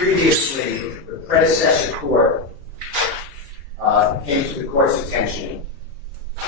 previously, the predecessor court came to the court's attention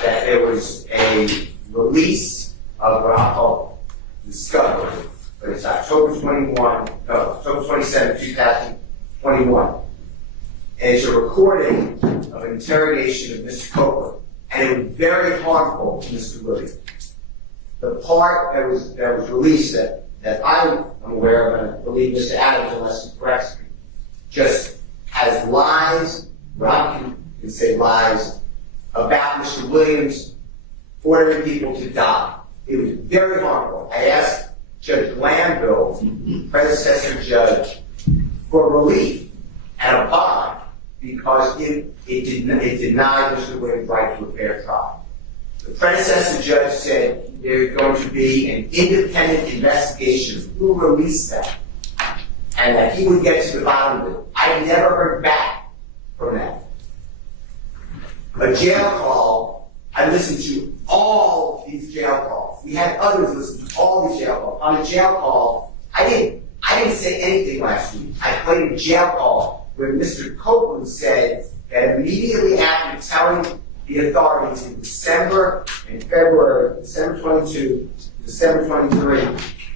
that there was a release of what I'll call discovery, but it's October 27, 2021. And it's a recording of an interrogation of Mr. Copeland, and it was very harmful to Mr. Williams. The part that was released that I'm aware of, and I believe Mr. Adams, unless he corrects me, just has lies, what I can say lies, about Mr. Williams ordering people to die. It was very harmful. I asked Judge Glanville, predecessor judge, for relief and a bond because it denied Mr. Williams' right to a fair trial. The predecessor judge said there's going to be an independent investigation of who released that and that he would get to the bottom of it. I never heard back from that. A jail call, I listened to all these jail calls. We had others listen to all these jail calls. On a jail call, I didn't say anything last week. I played a jail call where Mr. Copeland said that immediately after telling the authorities in December and February, December 22, December 23,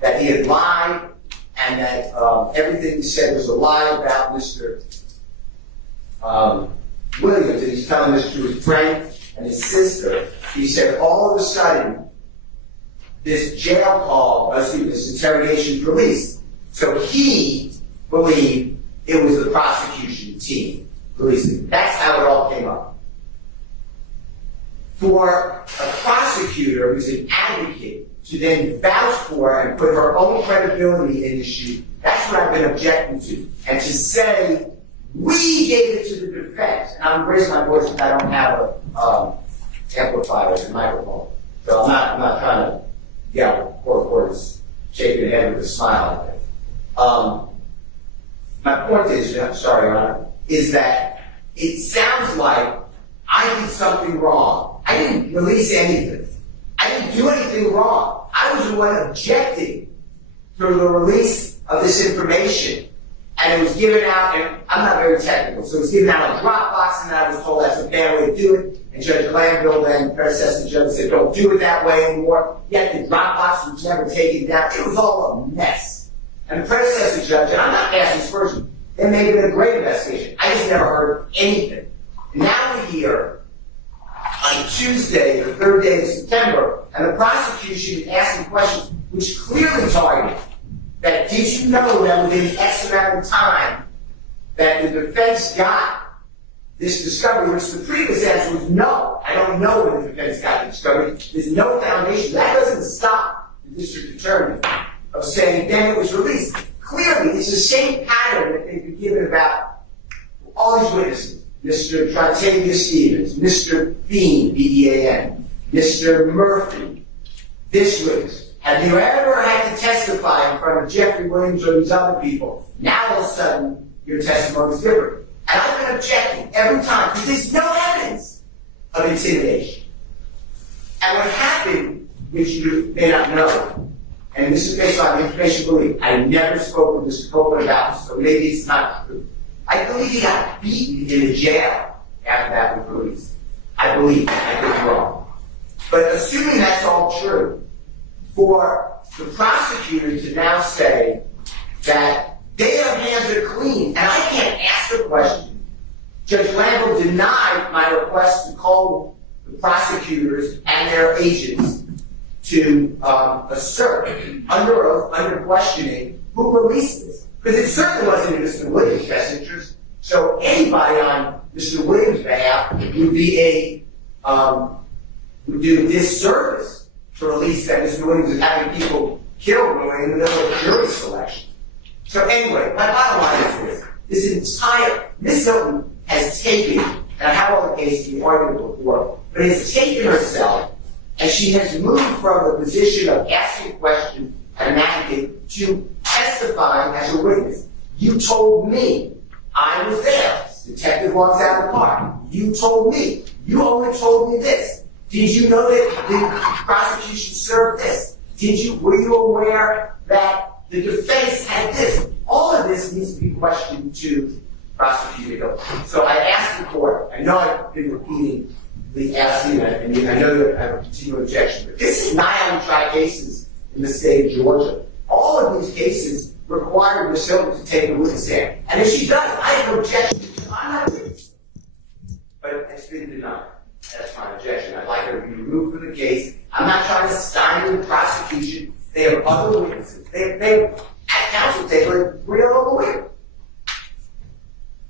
that he had lied and that everything he said was a lie about Mr. Williams, and he's telling this to his friend and his sister. He said all of a sudden this jail call, this interrogation is released. So he believed it was the prosecution team releasing it. That's how it all came up. For a prosecutor who's an advocate to then vouch for and put her own credibility in issue, that's what I've been objecting to. And to say, we gave it to the defense, and I'm raising my voice because I don't have amplifier and microphone. So I'm not trying to yell. Poor Porter's shaking his head with a smile. My point is, sorry, Your Honor, is that it sounds like I did something wrong. I didn't release anything. I didn't do anything wrong. I was the one objecting to the release of this information. And it was given out, and I'm not very technical, so it was given out on Dropbox, and I was told that's a bad way to do it. And Judge Glanville, then predecessor judge, said, don't do it that way anymore. Yet the Dropbox was never taken down. It was all a mess. And the predecessor judge, and I'm not asking this person, there may have been a great investigation. I just never heard anything. Now we're here on Tuesday, the third day of September, and the prosecution is asking questions which clearly target that did you know that within X amount of time that the defense got this discovery, which the previous answer was no. I don't know when the defense got the discovery. There's no foundation. That doesn't stop the district attorney of saying then it was released. Clearly, it's the same pattern that they've been given about all these witnesses. Mr. Tratavia Stevens, Mr. Bean, B-E-A-N, Mr. Murphy, this witness. Have you ever had to testify in front of Jeffrey Williams or these other people? Now all of a sudden, your testimony is different. And I've been objecting every time because there's no evidence of intimidation. And what happened, which you may not know, and this is based on the information belief, I never spoke with Mr. Copeland about this, so maybe it's not true. I believe he got beaten in the jail after that was released. I believe I could be wrong. But assuming that's all true, for the prosecutor to now say that their hands are clean, and I can't ask a question. Judge Glanville denied my request to call the prosecutors and their agents to assert under oath, under questioning, who released this. Because it certainly wasn't in Mr. Williams' best interest. So anybody on Mr. Williams' behalf would be would do a disservice to release that Mr. Williams is having people killed in the middle of jury selection. So anyway, my bottom line is this entire, Ms. Hilton has taken, and I have all the cases we argued before, but has taken herself, and she has moved from the position of asking questions and an advocate to testifying as a witness. You told me. I was there. Detective walks out of the car. You told me. You only told me this. Did you know that the prosecution served this? Were you aware that the defense had this? All all of this needs to be questioned to Prosecutor Hill. So I asked the court, I know I've been repeating the asking, and I know you have a particular objection, but this is not how we try cases in the state of Georgia. All of these cases require Ms. Hill to take a witness stand. And if she does, I have no objection. I'm not a witness. But it's been denied. That's my objection. I'd like her to be removed from the case. I'm not trying to stymie the prosecution. They have other witnesses. They at counsel table a real lawyer.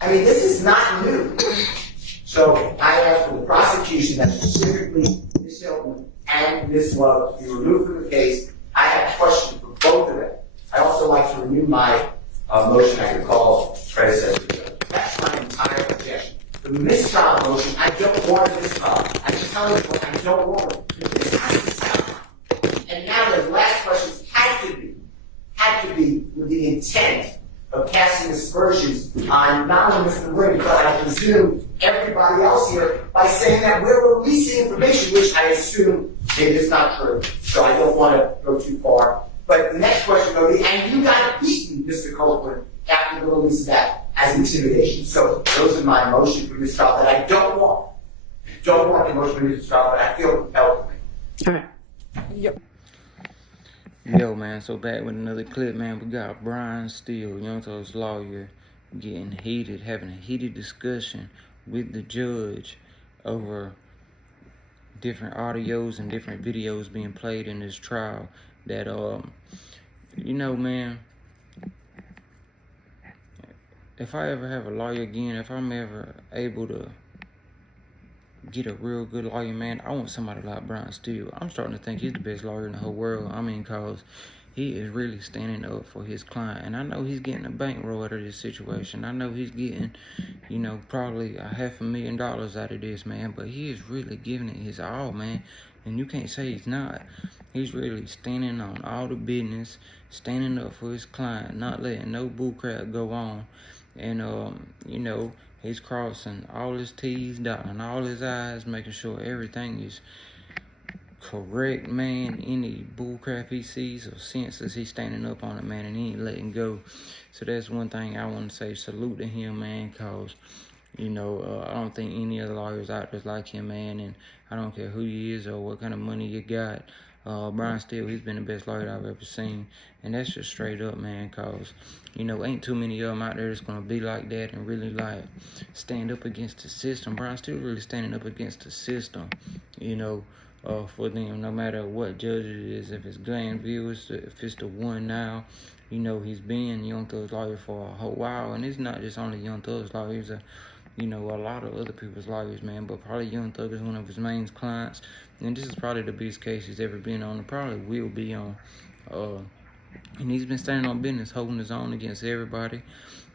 I mean, this is not new. So I ask for the prosecution that specifically Ms. Hilton and Ms. Love be removed from the case. I have questions for both of them. I also like to renew my motion I could call predecessor. That's my entire objection. The mistrial motion, I don't want a mistrial. I just tell you what I don't want it. This has to stop. And now the last questions had to be with the intent of casting aspersions on not only Mr. Williams, but I presume everybody else here by saying that we're releasing information, which I assume is not true. So I don't want to go too far. But the next question will be, and you got beaten, Mr. Copeland, after the release of that as intimidation. So those are my motion for mistrial that I don't want. I don't want the motion for mistrial, but I feel compelled to make. Yep. Yo, man, so back with another clip, man. We got Brian Steele, Young Thug's lawyer, having a heated discussion with the judge over different audios and different videos being played in this trial that, man, if I ever have a lawyer again, if I'm ever able to get a real good lawyer, man, I want somebody like Brian Steele. I'm starting to think he's the best lawyer in the whole world. I mean, cause he is really standing up for his client. And I know he's getting a bankroll out of this situation. I know he's getting, probably $500,000 out of this, man. But he is really giving it his all, man. And you can't say he's not. He's really standing on all the business, standing up for his client, not letting no bullcrap go on. And, he's crossing all his T's, dotting all his I's, making sure everything is correct, man. Any bullcrap he sees or senses, he's standing up on it, man, and he ain't letting go. So that's one thing I want to say, salute to him, man, because, I don't think any other lawyers out there's like him, man, and I don't care who he is or what kind of money you got. Brian Steele, he's been the best lawyer I've ever seen, and that's just straight up, man, because, ain't too many of them out there that's going to be like that and really, stand up against the system. Brian Steele really standing up against the system, for them, no matter what judge it is, if it's Glanville, if it's the one now, he's been Young Thug's lawyer for a whole while, and it's not just only Young Thug's lawyers, a lot of other people's lawyers, man, but probably Young Thug is one of his main clients, and this is probably the biggest case he's ever been on, and probably will be on, and he's been standing on business, holding his own against everybody,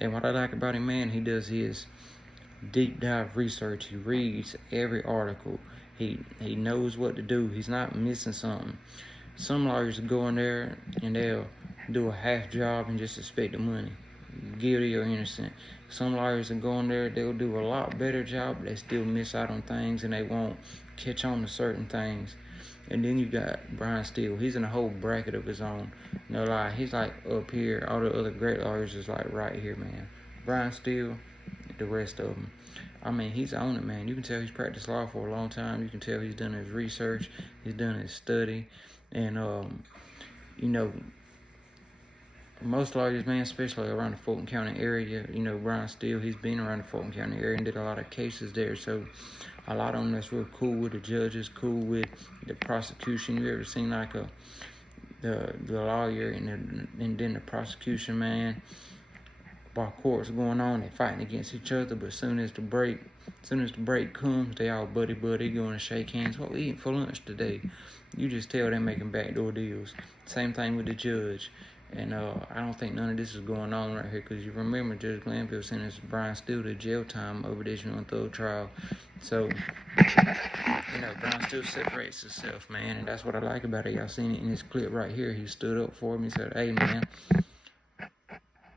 and what I like about him, man, he does his deep dive research. He reads every article. He knows what to do. He's not missing something. Some lawyers go in there and they'll do a half job and just expect the money, guilty or innocent. Some lawyers will go in there, they'll do a lot better job, but they still miss out on things and they won't catch on to certain things. And then you got Brian Steele. He's in a whole bracket of his own. No lie, he's like up here. All the other great lawyers is like right here, man. Brian Steele, the rest of them. I mean, he's on it, man. You can tell he's practiced law for a long time. You can tell he's done his research. He's done his study. And, most lawyers, man, especially around the Fulton County area, Brian Steele, he's been around the Fulton County area and did a lot of cases there. So a lot of them that's real cool with the judges, cool with the prosecution. You ever seen like the lawyer and then the prosecution, man? While courts going on, they fighting against each other, but as soon as the break comes, they all buddy going to shake hands. What we eating for lunch today? You just tell they're making backdoor deals. Same thing with the judge. And I don't think none of this is going on right here, because you remember Judge Glanville sentenced Brian Steele to jail time over this Young Thug trial. So, Brian Steele separates himself, man, and that's what I like about it. Y'all seen it in this clip right here. He stood up for me and said, hey, man,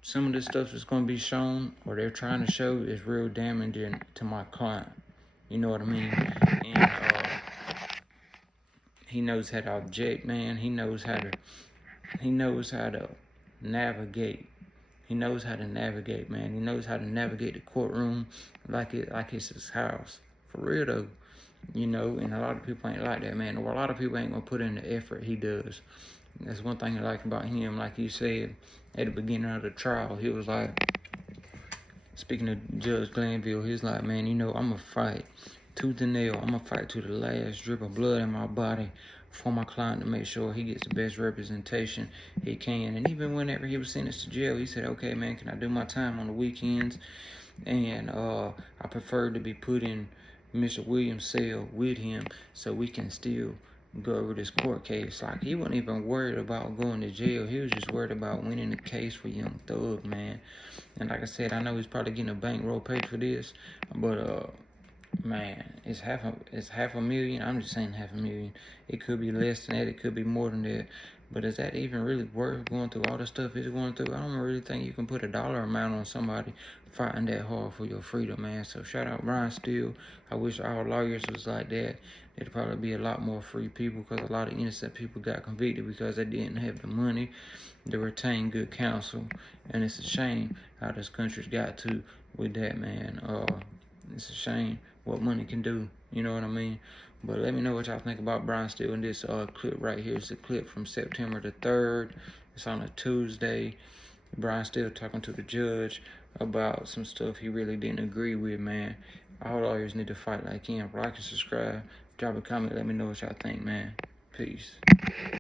some of this stuff that's going to be shown or they're trying to show is real damaging to my client. You know what I mean? And he knows how to object, man. He knows how to navigate He knows how to navigate, man. He knows how to navigate the courtroom like it's his house. For real though. You know, and a lot of people ain't like that, man. Or a lot of people ain't gonna put in the effort he does. That's one thing I like about him. Like you said at the beginning of the trial, he was like, speaking of Judge Glanville, he's like, man, you know, I'm gonna fight tooth and nail. I'm gonna fight to the last drip of blood in my body for my client to make sure he gets the best representation he can. And even whenever he was sentenced to jail, he said, okay, man, can I do my time on the weekends? And I prefer to be put in Mr. Williams' cell with him so we can still go over this court case. Like, he wasn't even worried about going to jail. He was just worried about winning the case for Young Thug, man. And like I said, I know he's probably getting a bankroll paid for this, but man, it's half a million. I'm just saying $500,000. It could be less than that. It could be more than that. But is that even really worth going through all the stuff he's going through? I don't really think you can put a dollar amount on somebody fighting that hard for your freedom, man. So shout out Brian Steele. I wish all lawyers was like that. There'd probably be a lot more free people, because a lot of innocent people got convicted because they didn't have the money to retain good counsel. And it's a shame how this country's got to with that, man. It's a shame what money can do, you know what I mean? But let me know what y'all think about Brian Steele. And this clip right here is a clip from September the 3rd. It's on a Tuesday. Brian Steele talking to the judge about some stuff he really didn't agree with, man. All lawyers need to fight like him. Like and subscribe. Drop a comment. Let me know what y'all think, man. Peace.